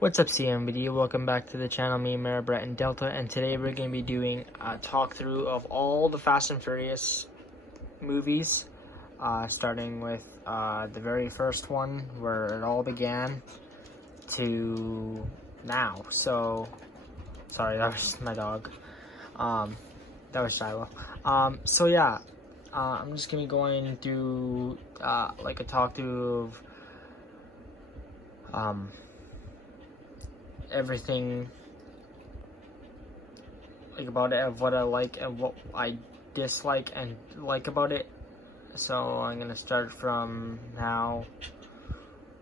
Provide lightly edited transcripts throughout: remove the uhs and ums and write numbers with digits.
What's up, CMBD? Welcome back to the channel. Me, Mara, Brett, and Delta, and today we're going to be doing a talk through of all the Fast and Furious movies, starting with the very first one where it all began to now. So, sorry, that was my dog. That was Shiloh. So yeah, I'm just going to be going through like a talk through of everything like about it, of what I like and what I dislike and like about it. So I'm gonna start from now,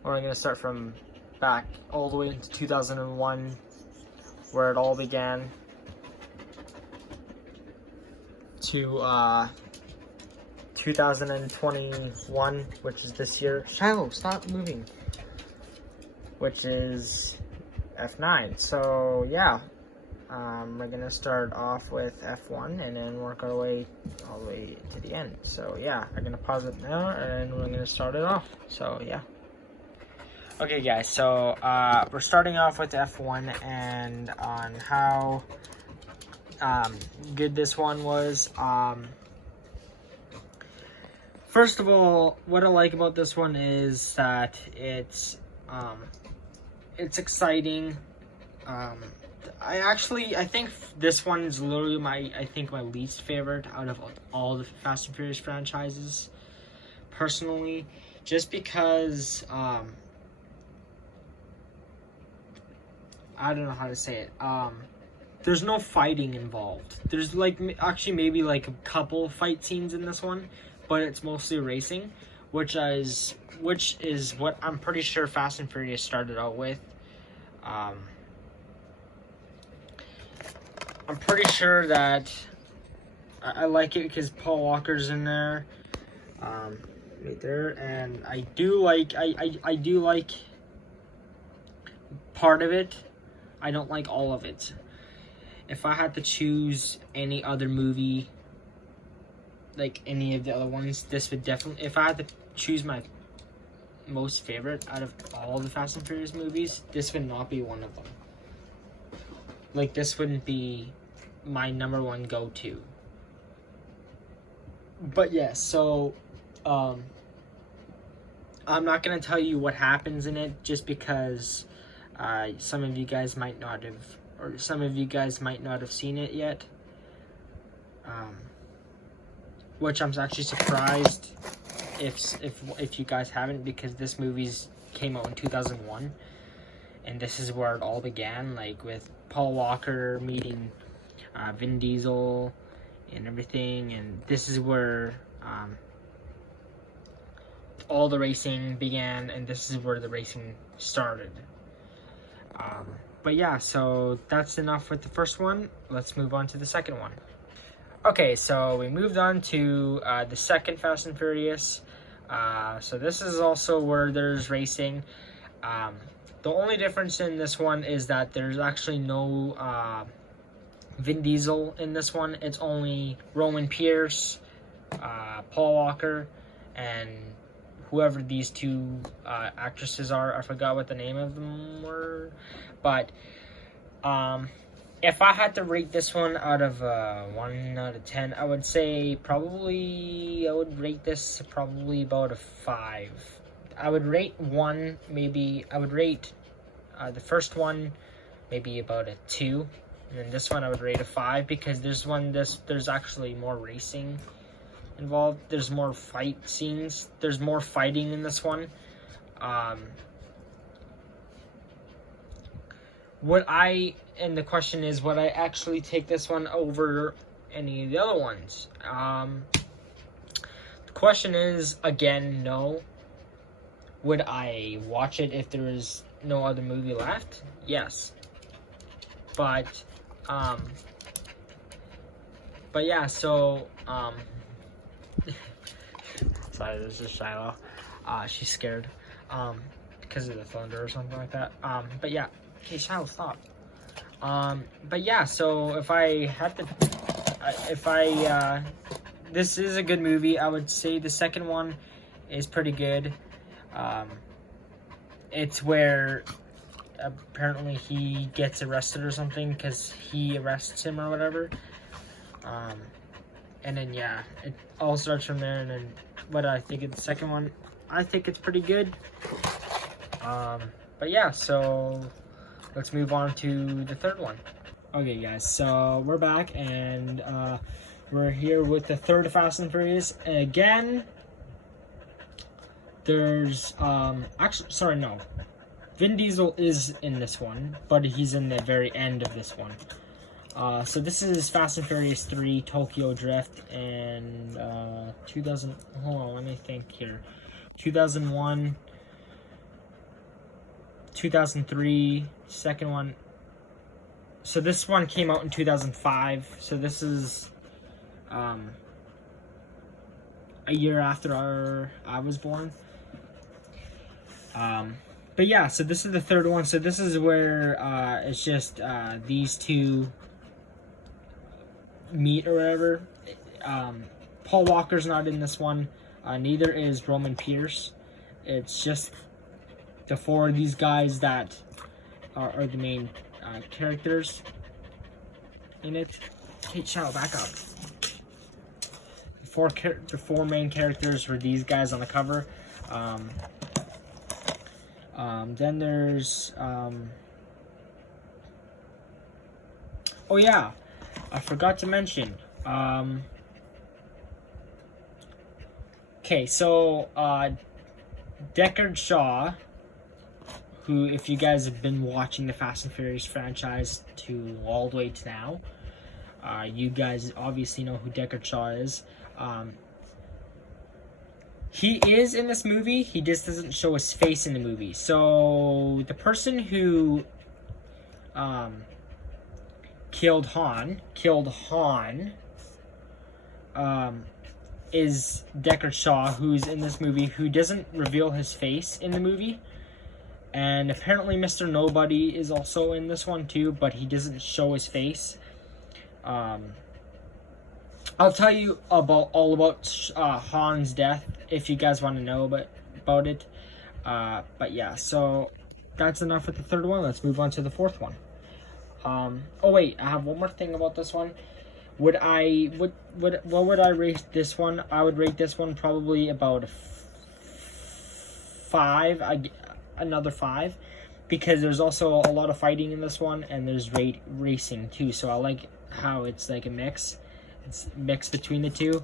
or I'm gonna start from back all the way into 2001, where it all began, to 2021, which is this year. Shiloh, stop moving. Which is F9. So yeah, we're gonna start off with F1 and then work our way all the way to the end. So yeah, I'm gonna pause it now and we're gonna start it off. So yeah. Okay guys, so we're starting off with F1 and on how good this one was. First of all, what I like about this one is that it's exciting. I think this one is literally my least favorite out of all the Fast and Furious franchises, personally, just because I don't know how to say it. There's no fighting involved. There's actually maybe like a couple fight scenes in this one, but it's mostly racing, which is what I'm pretty sure Fast and Furious started out with. I'm pretty sure that I like it because Paul Walker's in there, right there, and I do like part of it. I don't like all of it. If I had to choose any other movie, like any of the other ones, this would definitely, if I had to choose my most favorite out of all the Fast and Furious movies, this would not be one of them. Like, this wouldn't be my number one go-to. But yeah, so I'm not gonna tell you what happens in it, just because some of you guys might not have, or some of you guys might not have seen it yet. Which I'm actually surprised if you guys haven't, because this movie's came out in 2001, and this is where it all began, like with Paul Walker meeting Vin Diesel and everything, and this is where all the racing began, and this is where the racing started. But yeah, so that's enough with the first one. Let's move on to the second one. Okay, so we moved on to the second Fast and Furious. So this is also where there's racing. The only difference in this one is that there's actually no Vin Diesel in this one. It's only Roman Pierce, Paul Walker, and whoever these two actresses are. I forgot what the name of them were. But if I had to rate this one out of 1 out of 10, I would say I would rate this probably about a 5. I would rate one, maybe, I would rate the first one maybe about a 2. And then this one I would rate a 5, because there's actually more racing involved. There's more fight scenes. There's more fighting in this one. And the question is, would I actually take this one over any of the other ones? The question is, again, no. Would I watch it if there was no other movie left? Yes. But yeah, so, sorry, this is Shiloh. She's scared, because of the thunder or something like that. But yeah, okay, Shiloh, stop. But yeah, so if I had to, this is a good movie. I would say the second one is pretty good. It's where apparently he gets arrested or something because he arrests him or whatever. And then yeah, it all starts from there. And then what I think of the second one, I think it's pretty good. But yeah, so let's move on to the third one. Okay guys, so we're back, and we're here with the third Fast and Furious. And again, there's actually, sorry, no, Vin Diesel is in this one, but he's in the very end of this one. So this is Fast and Furious 3 Tokyo Drift, and 2000, hold on, let me think here. 2001, 2003, second one. So this one came out in 2005, so this is a year after I was born. But yeah, so this is the third one. So this is where it's just these two meet or whatever. Paul Walker's not in this one. Neither is Roman Pierce. It's just the four of these guys that are the main characters in it. Hey, Shadow, back up. The four main characters were these guys on the cover. Then there's oh yeah, I forgot to mention. Okay, so Deckard Shaw, who, if you guys have been watching the Fast and Furious franchise to all the way to now, you guys obviously know who Deckard Shaw is. He is in this movie, he just doesn't show his face in the movie. So, the person who killed Han, is Deckard Shaw, who's in this movie, who doesn't reveal his face in the movie. And apparently Mr. Nobody is also in this one too, but he doesn't show his face. I'll tell you all about Han's death if you guys want to know about it. But yeah, so that's enough with the third one. Let's move on to the fourth one. Oh wait, I have one more thing about this one. What would I rate this one? I would rate this one probably about a 5. Another 5, because there's also a lot of fighting in this one, and there's racing too. So I like how it's like a mix. It's mixed between the two.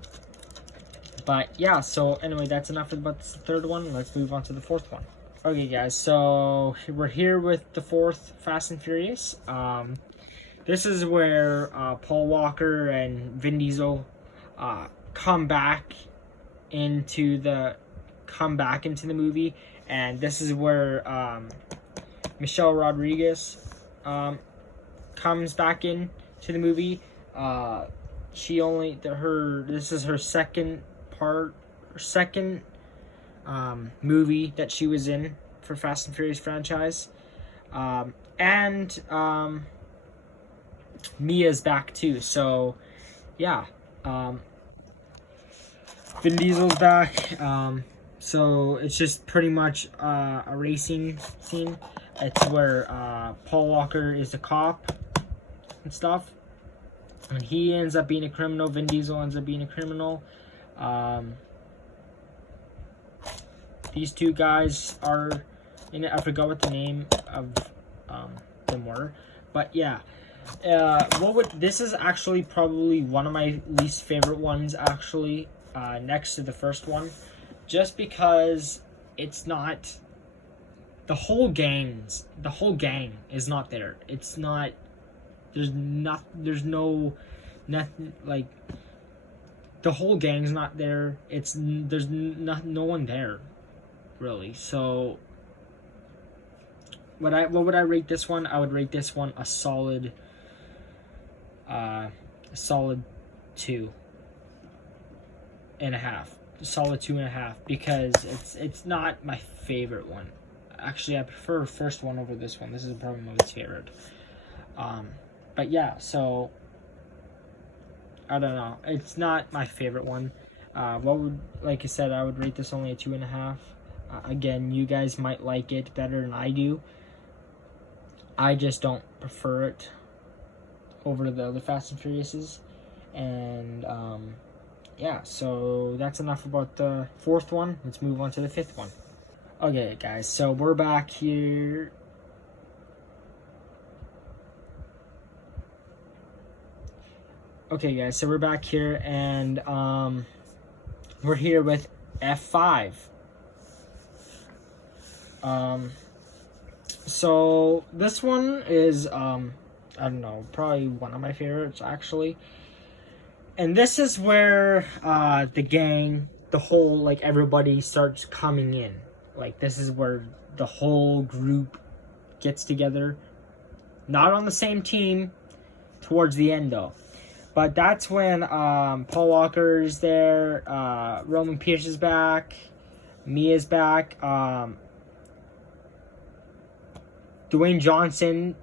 But yeah, so anyway, that's enough about the third one. Let's move on to the fourth one. Okay guys, so we're here with the fourth Fast and Furious. This is where Paul Walker and Vin Diesel come back into the movie, and this is where Michelle Rodriguez comes back in to the movie. This is her second movie that she was in for Fast and Furious franchise. And Mia's back too, so yeah. Vin Diesel's back. So it's just pretty much a racing scene. It's where Paul Walker is a cop and stuff, and he ends up being a criminal. Vin Diesel ends up being a criminal. These two guys are in it. I forgot what the name of them were, but yeah. This is actually probably one of my least favorite ones, actually, next to the first one, just because it's not the whole gang is not there. It's not, there's no nothing, like, the whole gang's not there. There's no one there, really. So what would I rate this one? I would rate this one a solid 2.5. Solid 2.5, because it's not my favorite one. Actually, I prefer the first one over this one. This is probably my least favorite. But yeah, so I don't know. It's not my favorite one. Like I said, I would rate this only a 2.5. Again, you guys might like it better than I do. I just don't prefer it over the other Fast and Furiouses. And yeah, so that's enough about the fourth one. Let's move on to the fifth one. Okay, guys, so we're back here. Okay, guys, so we're back here, and we're here with F5. So this one is, I don't know, probably one of my favorites, actually. And this is where the gang, the whole, like, everybody starts coming in. Like, this is where the whole group gets together. Not on the same team towards the end, though. But that's when Paul Walker is there, Roman Pierce is back, Mia's back, Dwayne Johnson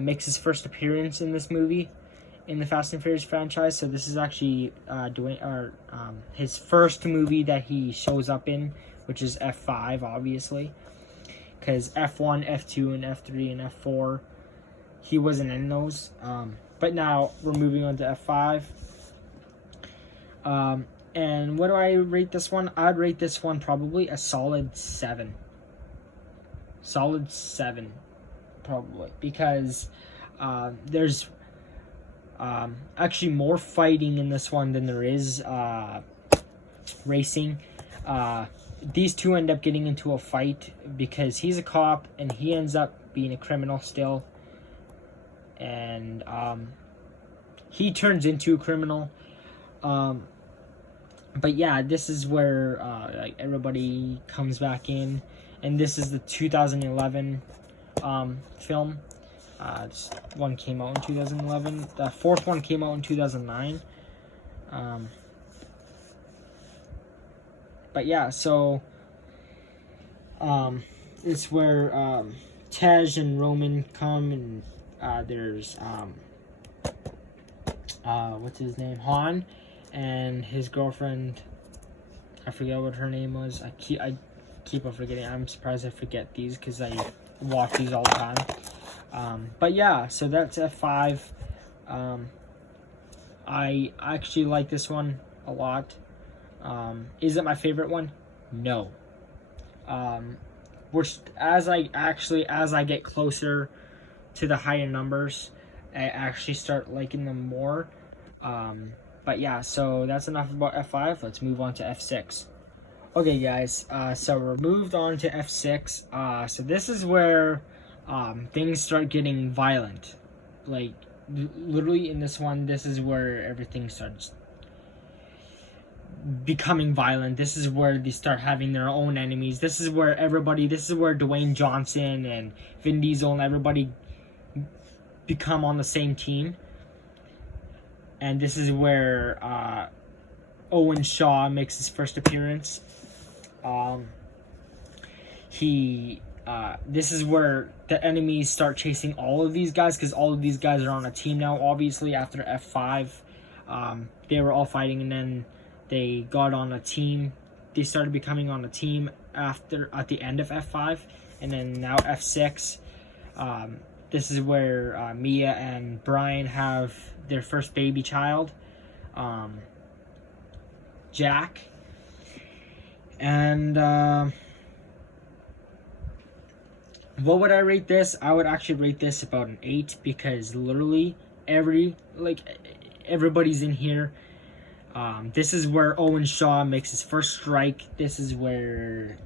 makes his first appearance in this movie, in the Fast and Furious franchise. So this is actually his first movie that he shows up in, which is F5, obviously. Because F1, F2, and F3, and F4, he wasn't in those. But now we're moving on to F5. And what do I rate this one? I'd rate this one probably a solid 7. Solid 7, probably. Because there's actually more fighting in this one than there is racing. These two end up getting into a fight because he's a cop and he ends up being a criminal still. And he turns into a criminal. But yeah, this is where like everybody comes back in, and this is the 2011 film. This one came out in 2011. The fourth one came out in 2009. But yeah, so it's where Tej and Roman come, and there's what's his name, Han, and his girlfriend. I forget what her name was. I keep on forgetting. I'm surprised I forget these because I watch these all the time. But yeah, so that's F5. I actually like this one a lot. Is it my favorite one? No. As I get closer to the higher numbers, I actually start liking them more. But yeah, so that's enough about F5. Let's move on to F6. Okay, guys, so we're moved on to F6. So this is where things start getting violent. Like, literally in this one, this is where everything starts becoming violent. This is where they start having their own enemies. This is where Dwayne Johnson and Vin Diesel and everybody become on the same team. And this is where Owen Shaw makes his first appearance. This is where the enemies start chasing all of these guys, because all of these guys are on a team now, obviously, after F5. They were all fighting, and then they got on a team. They started becoming on a team at the end of F5, and then now F6. This is where Mia and Brian have their first baby child, Jack. And what would I rate this? I would actually rate this about an 8, because literally everybody's in here. This is where Owen Shaw makes his first strike. This is where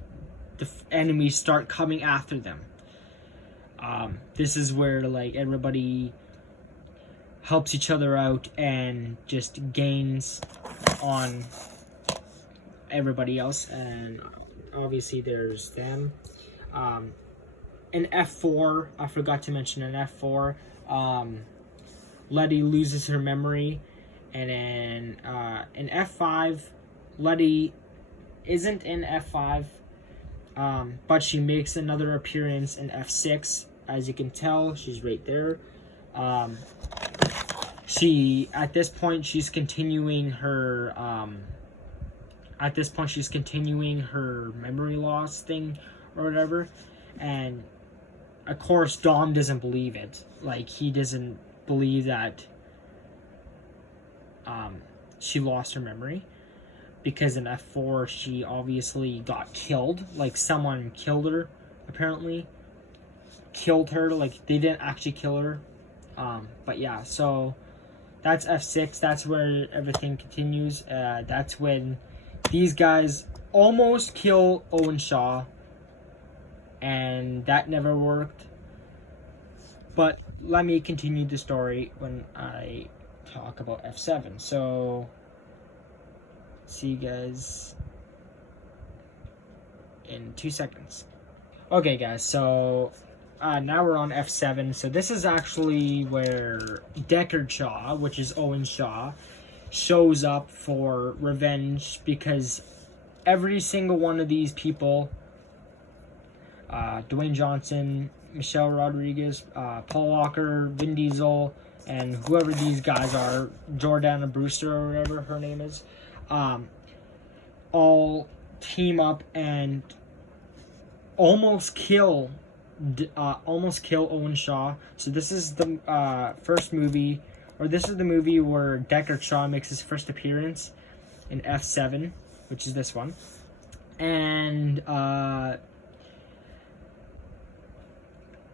the enemies start coming after them. This is where everybody helps each other out and just gains on everybody else. And obviously there's them. In F4, I forgot to mention in F4, Letty loses her memory. And then in F5, Letty isn't in F5, but she makes another appearance in F6. As you can tell, she's right there. At this point she's continuing her memory loss thing or whatever, and of course, Dom doesn't believe it. Like, he doesn't believe that she lost her memory, because in F4 she obviously got killed. Like, someone killed her, apparently. Killed her, like, they didn't actually kill her. But yeah, so that's F6. That's where everything continues. That's when these guys almost kill Owen Shaw, and that never worked. But let me continue the story when I talk about F7. So, see you guys in 2 seconds. Okay, guys, so now we're on F7. So this is actually where Deckard Shaw, which is Owen Shaw, shows up for revenge, because every single one of these people, Dwayne Johnson, Michelle Rodriguez, Paul Walker, Vin Diesel, and whoever these guys are, Jordana Brewster or whatever her name is, all team up and almost kill Owen Shaw. So this is the first movie, or this is the movie where Deckard Shaw makes his first appearance in F7, which is this one. And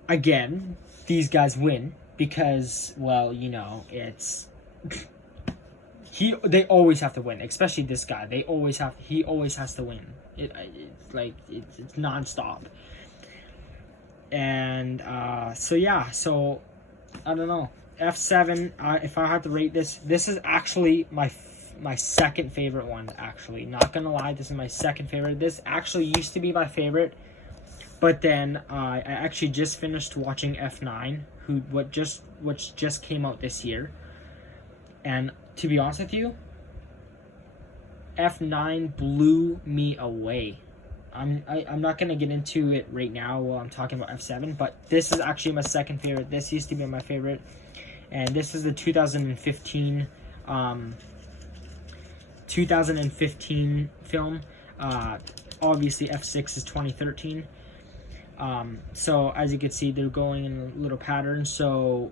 again, these guys win because, well, you know, it's they always have to win, especially this guy. He always has to win. It's nonstop. And so yeah, so I don't know, F7. If I had to rate this is actually my second favorite one. Actually, not gonna lie, this is my second favorite. This actually used to be my favorite, but then I actually just finished watching F9, which just came out this year, and to be honest with you, F9 blew me away. I'm not going to get into it right now while I'm talking about F7, but this is actually my second favorite. This used to be my favorite, and this is the 2015 film. Obviously, F6 is 2013. So as you can see, they're going in a little pattern. So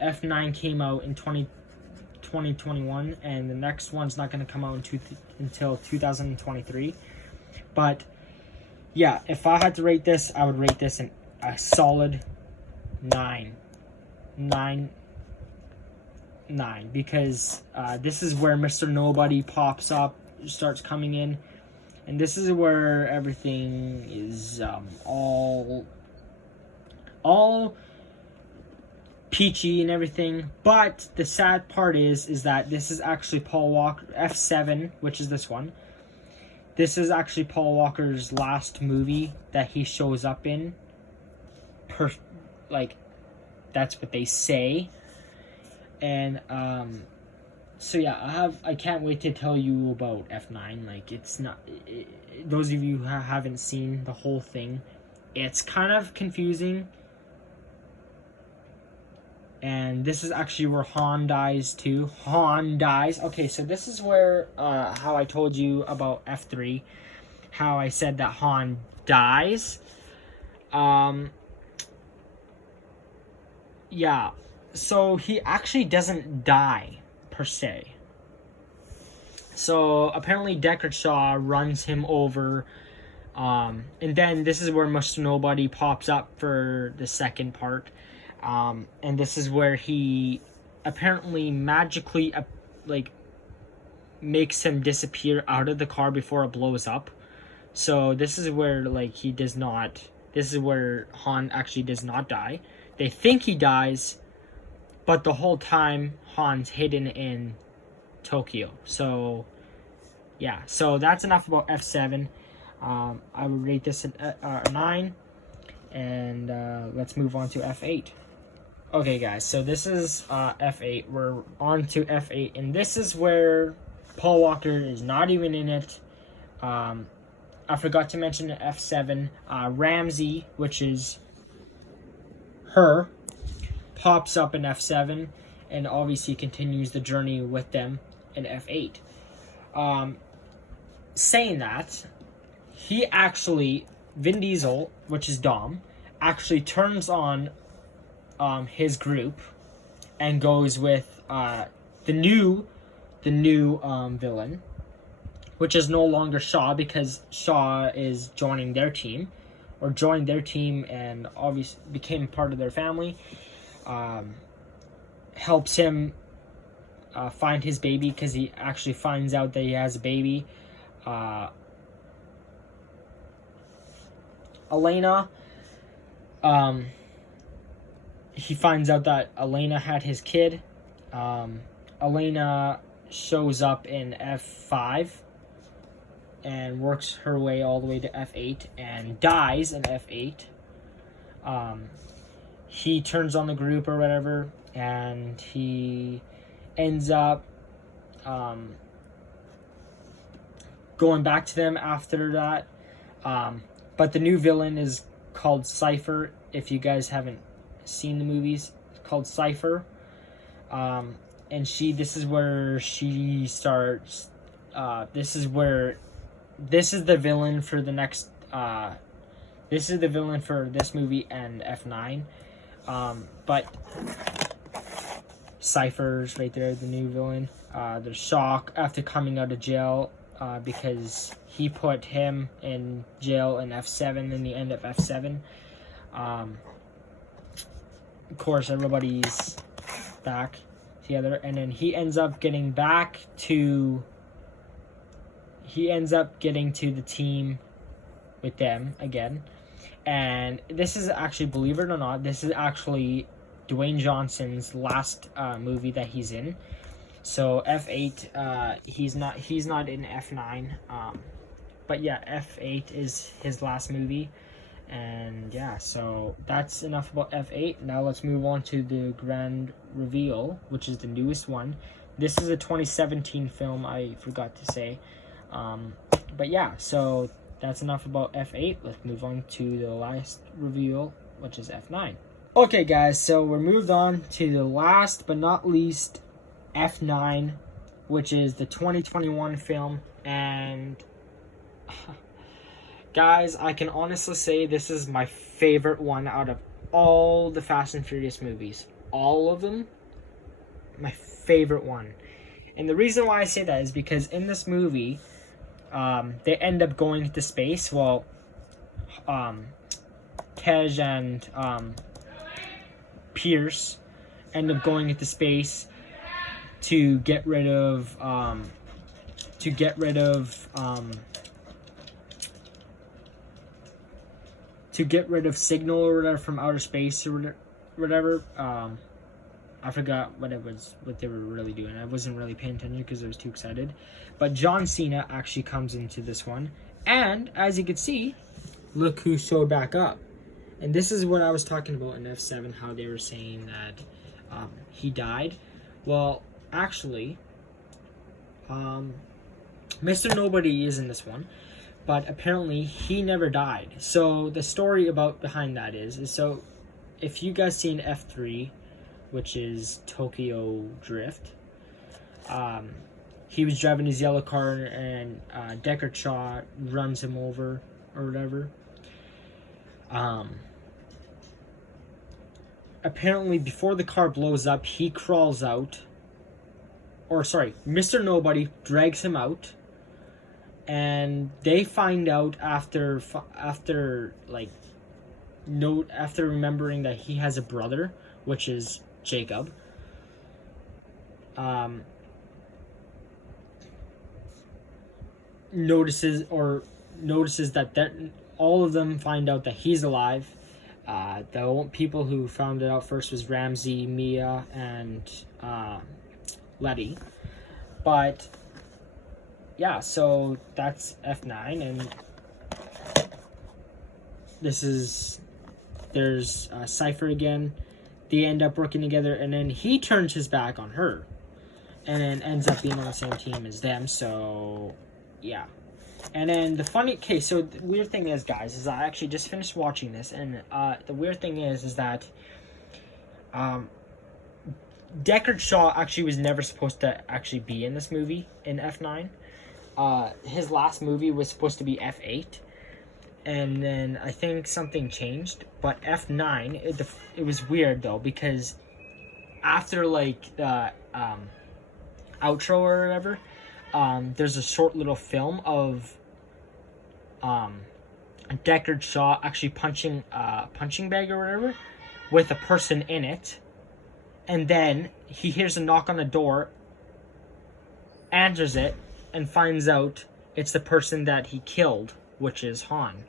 F9 came out in 2021, and the next one's not going to come out until 2023. But yeah, if I had to rate this, I would rate this a solid 9, because this is where Mr. Nobody pops up, starts coming in, and this is where everything is all peachy and everything. But the sad part is that this is actually Paul Walker, F7, which is this one. This is actually Paul Walker's last movie that he shows up in. That's what they say. And so yeah, I can't wait to tell you about F9. Like, it's not, those of you who haven't seen the whole thing, it's kind of confusing. And this is actually where Han dies too. Han dies. Okay, so this is where how I told you about F3, how I said that Han dies. Yeah, so he actually doesn't die per se. So apparently Deckard Shaw runs him over, and then this is where Mr. Nobody pops up for the second part. And this is where he apparently magically makes him disappear out of the car before it blows up. So this is where this is where Han actually does not die. They think he dies, but the whole time Han's hidden in Tokyo. So yeah, so that's enough about F7. I would rate this a 9, and let's move on to F8. Okay, guys, so this is F8. We're on to F8, and this is where Paul Walker is not even in it. I forgot to mention F7. Ramsey, which is her, pops up in F7, and obviously continues the journey with them in F8. Saying that, Vin Diesel, which is Dom, actually turns on his group and goes with the new villain, which is no longer Shaw, because Shaw is joined their team, and obviously became part of their family. Helps him find his baby, because he actually finds out that he has a baby. Elena, he finds out that Elena had his kid. Elena shows up in F5 and works her way all the way to F8 and dies in F8. He turns on the group or whatever, and he ends up going back to them after that. But the new villain is called Cypher. If you guys haven't seen the movies, it's called Cypher. And this is where she starts. This is the villain for the next. This is the villain for this movie and F9. But Cypher's right there, the new villain. There's Shock after coming out of jail, because he put him in jail in F7 in the end of F7. Of course, everybody's back together, and then he ends up getting to the team with them again. And this is actually, believe it or not, this is actually Dwayne Johnson's last movie that he's in. So F8, he's not in F9, but yeah, F8 is his last movie. And yeah, so that's enough about F8. Now let's move on to the grand reveal, which is the newest one. This is a 2017 film, I forgot to say. But yeah, so that's enough about F8. Let's move on to the last reveal, which is F9. Okay, guys, so we're moved on to the last but not least, F9, which is the 2021 film. And guys, I can honestly say this is my favorite one out of all the Fast and Furious movies. All of them, my favorite one. And the reason why I say that is because in this movie, they end up going into space. Well, Tej and Pierce end up going into space to get rid of signal or whatever from outer space or whatever. I forgot what they were really doing. I wasn't really paying attention because I was too excited. But John Cena actually comes into this one, and as you can see, look who showed back up. And this is what I was talking about in F7, how they were saying that he died. Well, actually, Mr. Nobody is in this one, but apparently he never died. So the story behind that is so if you guys seen F3, which is Tokyo Drift, he was driving his yellow car and Deckard Shaw runs him over or whatever. Apparently before the car blows up, he crawls out, or sorry, Mr. Nobody drags him out, and they find out after remembering that he has a brother, which is Jacob. Notices that all of them find out that he's alive. The people who found it out first was Ramsey, Mia, and Letty. But yeah, so that's F9, and there's Cypher again. They end up working together, and then he turns his back on her, and then ends up being on the same team as them. So yeah. And then so the weird thing is, guys, is I actually just finished watching this, and the weird thing is that Deckard Shaw actually was never supposed to actually be in this movie in F9. His last movie was supposed to be F8, and then I think something changed. But F9, it was weird though, because after like the outro or whatever, there's a short little film of Deckard Shaw actually punching a punching bag or whatever with a person in it, and then he hears a knock on the door, answers it, and finds out it's the person that he killed, which is Han.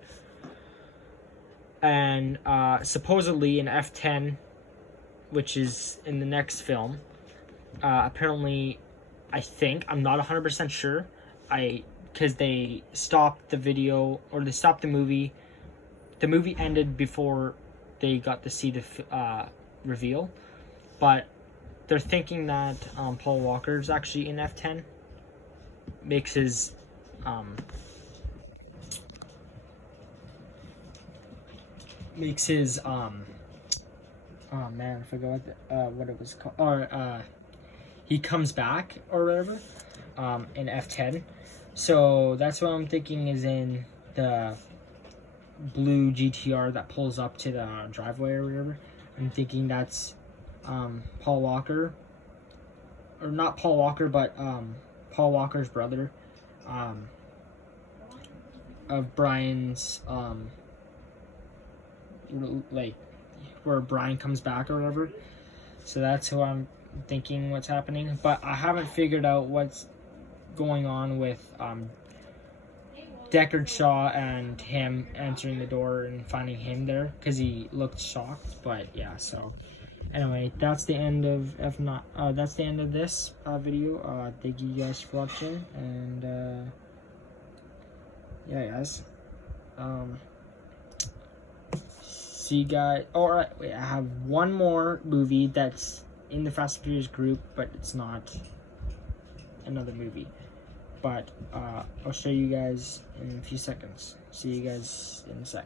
And supposedly in F10, which is in the next film, apparently, I think, I'm not 100% sure, because they stopped the video, or they stopped the movie. The movie ended before they got to see the reveal, but they're thinking that Paul Walker is actually in F10. Makes his oh man, I forgot what it was called. Or he comes back or whatever in F10. So that's what I'm thinking is in the blue GTR that pulls up to the driveway or whatever. I'm thinking that's Paul Walker, or not Paul Walker, but Paul Walker's brother, of Brian's, like, where Brian comes back or whatever. So that's who I'm thinking what's happening. But I haven't figured out what's going on with Deckard Shaw and him answering the door and finding him there, because he looked shocked. But yeah, so anyway, that's the end of F9. That's the end of this video. Thank you guys for watching, and yeah, guys. See you guys. Alright, wait, I have one more movie that's in the Fast and Furious group, but it's not another movie. But I'll show you guys in a few seconds. See you guys in a sec.